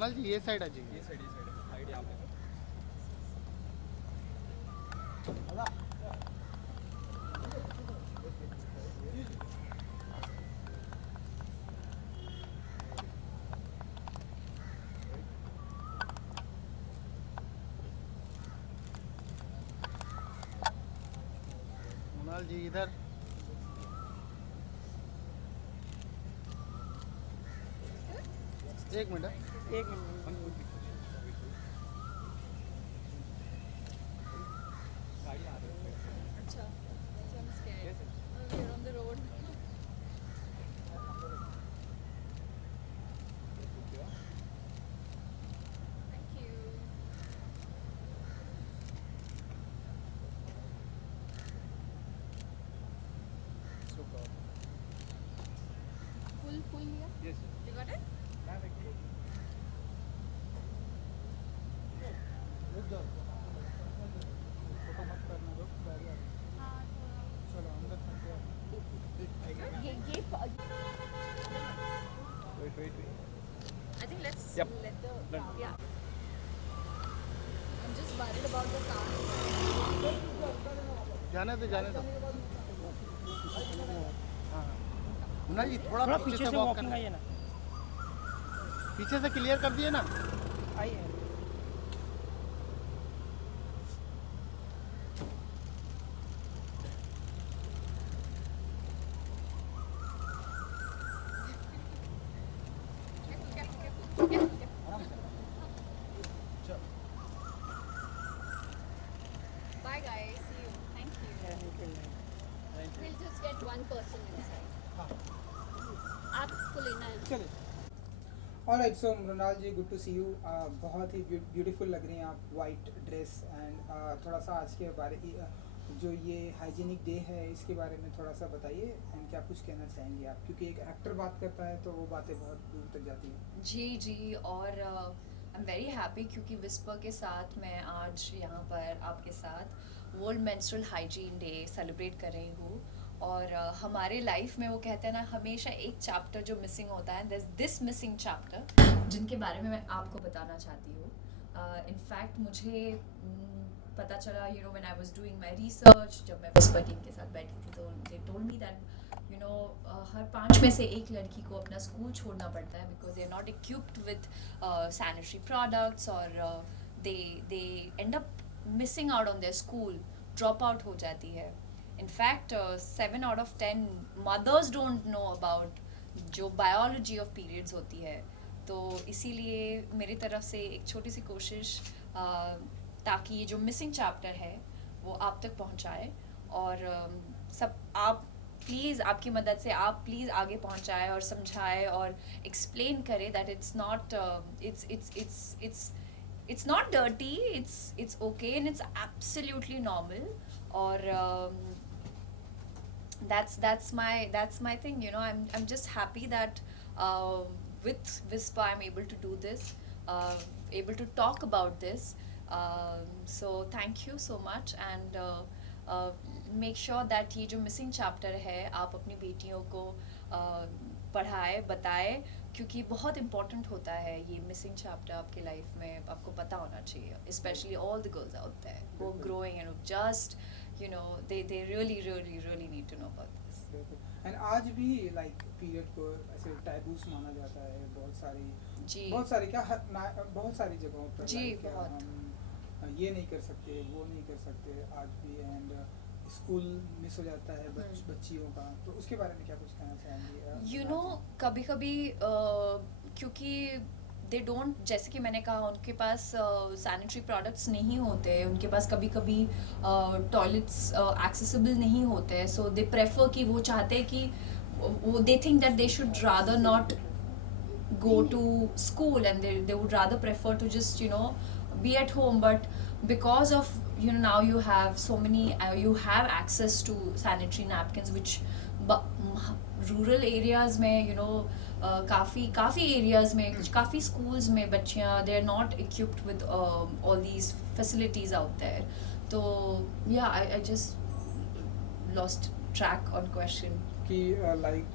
कुणाल जी ये साइड आ जाइए। ये साइड साइड यहाँ पे। कुणाल जी इधर। एक मिनट। एक मिनट। गाड़ी आ रही है। अच्छा, so I'm scared. Oh, we're on the road. Thank you. Super. Full लिया? Yes. You got it? रुक जाओ। फोटो मत करना दो। हाँ, चलो अंदर चलते हैं। ये Wait. I think let's Yep. let the Done. yeah. I'm just worried about the car. जाने दो हाँ हाँ। कुणाल जी थोड़ा पीछे से वॉक वॉकिंग करना। आइए ना, पीछे से क्लियर कर दिए ना। आइए। Careful. Bye guys. See you. Thank you. We'll just get one person inside. आपको लेना है? चलिए। Alright, so Mrinal ji, good to see you. बहुत ही ब्यूटीफुल लग रही हैं आप, वाइट ड्रेस एंड थोड़ा सा आज के बारे जो ये हाइजीनिक डे है इसके बारे में थोड़ा सा बताइए एंड क्या कुछ कहना चाहेंगे आप, क्योंकि एक एक्टर बात करता है तो वो बातें बहुत दूर तक जाती हैं। जी और आई एम वेरी हैप्पी क्योंकि विस्पर के साथ मैं आज यहाँ पर आपके साथ world menstrual hygiene day celebrate कर रही हूँ। और हमारे लाइफ में वो कहते हैं ना, हमेशा एक चैप्टर जो मिसिंग होता है, दिस मिसिंग चैप्टर जिनके बारे में मैं आपको बताना चाहती हूँ। इनफैक्ट मुझे पता चला, you know, when I was doing my research, जब मैं विस्पर टीम के साथ बैठी थी तो they told me that you know हर 5 में से एक लड़की को अपना स्कूल छोड़ना पड़ता है because they are not equipped with sanitary products और they end up missing out on their school, drop out हो जाती है। In fact 7 out of 10 mothers don't know about जो बायोलॉजी ऑफ पीरियड्स होती है। तो इसीलिए मेरी तरफ से एक छोटी सी कोशिश ताकि ये जो मिसिंग चैप्टर है वो आप तक पहुंचाए और सब आप प्लीज़, आपकी मदद से आप प्लीज़ आगे पहुंचाए और समझाए और एक्सप्लेन करें that it's not it's not dirty, it's okay and it's absolutely normal। और that's my thing, you know। I'm just happy that with Vispa I'm able to do this, able to talk about this। So thank you so much and make sure that ये जो missing chapter है आप अपनी बेटियों को पढ़ाए, बताए, क्योंकि बहुत important होता है ये missing chapter आपके life में, आपको पता होना चाहिए, especially all the girls out there who are growing and who just, you know, they really need to know about this। And आज भी लाइक पीरियड को ऐसे टैबूस माना जाता है बहुत सारी क्या बहुत सारी जगहों पर जी, like, बहुत। हम ये नहीं कर सकते, वो नहीं कर सकते आज भी, एंड स्कूल मिस हो जाता है बच्चियों का, तो उसके बारे में क्या कुछ कहना चाहेंगे? यू नो कभी कभी क्योंकि दे डोंट, जैसे कि मैंने कहा, उनके पास सैनिटरी प्रोडक्ट्स नहीं होते, उनके पास कभी कभी टॉयलेट्स एक्सेसिबल नहीं होते, सो दे प्रेफर कि वो चाहते हैं कि वो they think that they should rather not go to school and they would rather prefer to just, you know, be at home। But because of, you know, now you have so many you have access to sanitary napkins which rural areas में, you know, काफ़ी areas में, काफ़ी schools में बच्चियाँ they are not equipped with all these facilities out there। तो yeah, I just lost track on question। कि लाइक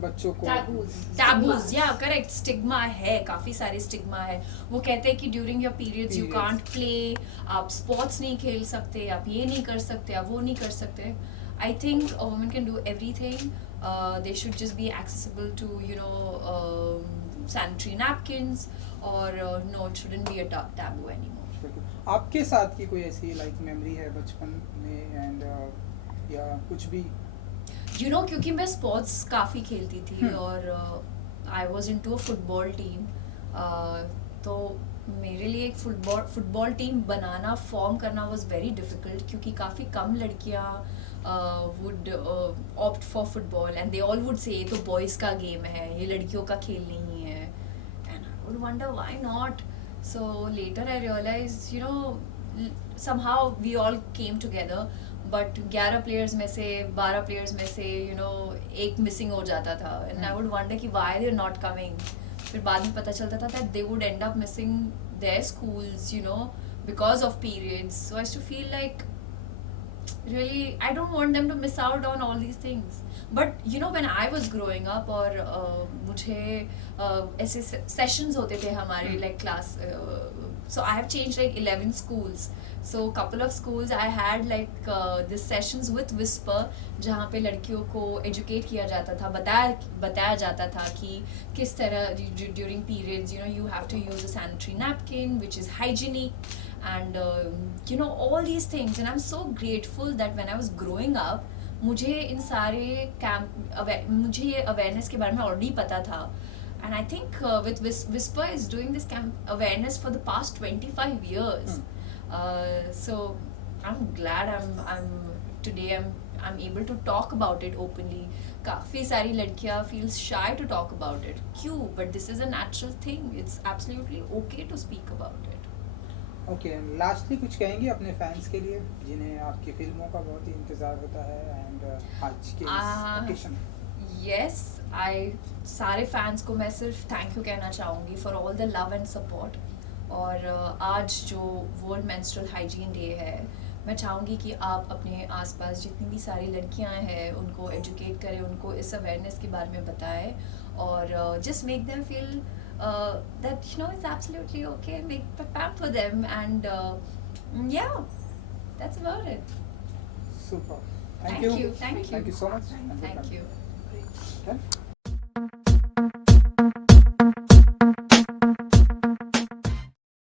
बच्चों को टैबूज या करेक्ट स्टिग्मा है काफी सारे स्टिग्मा है वो कहते हैं कि during your periods you Periods. Can't play आप स्पोर्ट्स नहीं खेल सकते आप ये नहीं कर सकते आप वो नहीं कर सकते I think a woman can do everything they should just be accessible to you know sanitary napkins और no it shouldn't be a taboo anymore आपके साथ की कोई ऐसी लाइक मेमोरी है बचपन में एंड या कुछ भी यू नो क्योंकि मैं स्पोर्ट्स काफ़ी खेलती थी हम्म। और I was in to a football team तो मेरे लिए एक फुटबॉल टीम बनाना फॉर्म करना वाज वेरी डिफ़िकल्ट क्योंकि काफ़ी कम लड़कियाँ would opt for football and they all would say तो बॉयज़ का गेम है ये लड़कियों का खेल नहीं है and I would wonder why not so later I realize you know somehow we all came together but 11 players में से 12 प्लेयर्स में से यू नो एक मिसिंग हो जाता था एंड आई वुड वंडर कि why they are not coming फिर बाद में पता चलता था that they would end up missing their schools you know because of periods so I used to feel like really I don't want them to miss out on all these things but you know when I was growing up और मुझे ऐसे sessions होते थे हमारे like class so I have changed like 11 schools so couple of schools I had like this sessions with Whisper जहाँ पे लड़कियों को educate किया जाता था बताया जाता था कि किस तरह during periods you know you have to use a sanitary napkin which is hygienic and you know all these things and I'm so grateful that when I was growing up मुझे इन सारे कैंप मुझे ये अवेयरनेस के बारे में ऑलरेडी पता था and I think with Whisper is doing this camp awareness for the past 25 years so I'm glad I'm today I'm able to talk about it openly काफ़ी सारी लड़कियाँ feel shy to talk about it क्यों but this is a natural thing it's absolutely okay to speak about it okay lastly कुछ कहेंगे अपने फैंस के लिए जिन्हें आपकी फिल्मों का बहुत ही इंतजार होता है एंड आज के ओकेशन यस आई सारे फैंस को मैं सिर्फ थैंक यू कहना चाहूँगी for all the love and support और आज जो वर्ल्ड मेंस्ट्रुअल हाइजीन डे है मैं चाहूँगी कि आप अपने आसपास जितनी भी सारी लड़कियाँ हैं उनको एजुकेट करें उनको इस अवेयरनेस के बारे में बताएं और just make them feel that you know it's absolutely okay make pamper them and yeah that's about it super thank you thank you so much thank you okay